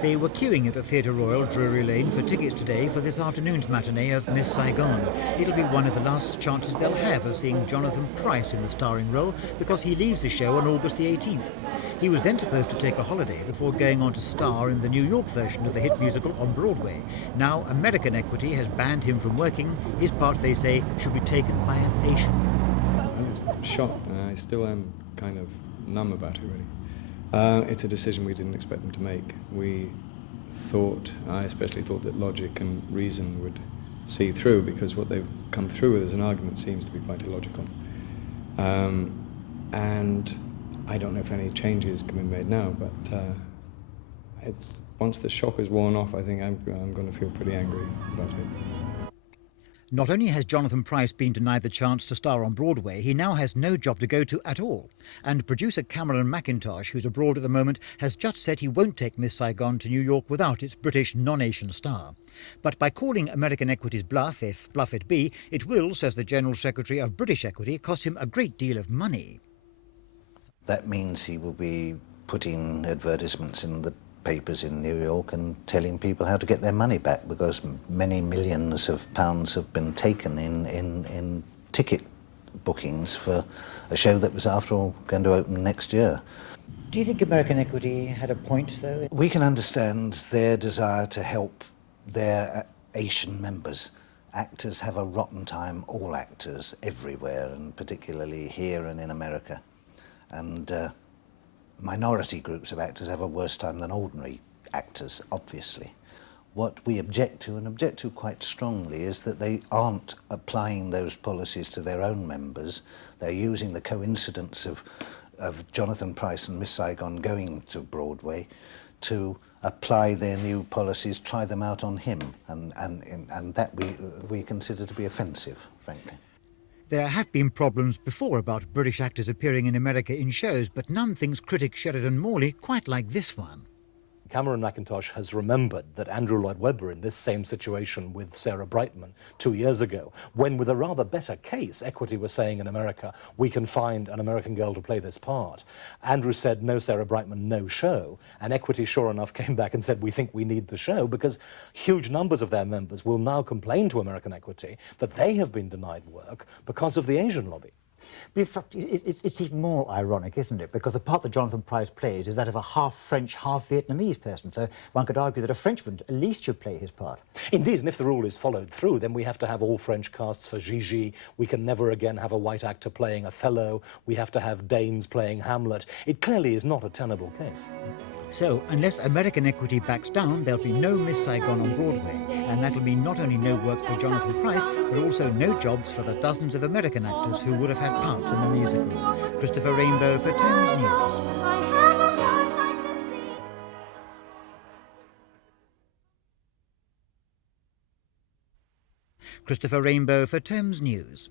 They were queuing at the Theatre Royal, Drury Lane, for tickets today for this afternoon's matinee of Miss Saigon. It'll be one of the last chances they'll have of seeing Jonathan Pryce in the starring role, because he leaves the show on August the 18th. He was then supposed to take a holiday before going on to star in the New York version of the hit musical on Broadway. Now American Equity has banned him from working. His part, they say, should be taken by an Asian. I was shocked, and I still am kind of numb about it, really. It's a decision we didn't expect them to make. I especially thought that logic and reason would see through, because what they've come through with as an argument seems to be quite illogical. And I don't know if any changes can be made now, but it's once the shock is worn off, I think I'm going to feel pretty angry about it. Not only has Jonathan Pryce been denied the chance to star on Broadway, he now has no job to go to at all. And producer Cameron McIntosh, who's abroad at the moment, has just said he won't take Miss Saigon to New York without its British non-Asian star. But by calling American Equity's bluff, if bluff it be, it will, says the General Secretary of British Equity, cost him a great deal of money. That means he will be putting advertisements in the papers in New York and telling people how to get their money back, because many millions of pounds have been taken in ticket bookings for a show that was, after all, going to open next year. Do you think American Equity had a point, though? We can understand their desire to help their Asian members. Actors have a rotten time, all actors, everywhere, and particularly here and in America. And minority groups of actors have a worse time than ordinary actors, obviously. What we object to, and object to quite strongly, is that they aren't applying those policies to their own members. They're using the coincidence of Jonathan Pryce and Miss Saigon going to Broadway to apply their new policies, try them out on him, and that we consider to be offensive, frankly. There have been problems before about British actors appearing in America in shows, but none thinks critic Sheridan Morley quite like this one. Cameron McIntosh has remembered that Andrew Lloyd Webber in this same situation with Sarah Brightman 2 years ago, when with a rather better case, Equity was saying in America, we can find an American girl to play this part. Andrew said, no Sarah Brightman, no show. And Equity, sure enough, came back and said, we think we need the show, because huge numbers of their members will now complain to American Equity that they have been denied work because of the Asian lobby. But in fact, it's even more ironic, isn't it? Because the part that Jonathan Pryce plays is that of a half-French, half-Vietnamese person, so one could argue that a Frenchman at least should play his part. Indeed, and if the rule is followed through, then we have to have all French casts for Gigi. We can never again have a white actor playing Othello. We have to have Danes playing Hamlet. It clearly is not a tenable case. So, unless American Equity backs down, there'll be no Miss Saigon on Broadway. And that'll mean not only no work for Jonathan Pryce, but also no jobs for the dozens of American actors who would have had parts in the musical. Christopher Rainbow for Thames News. Christopher Rainbow for Thames News.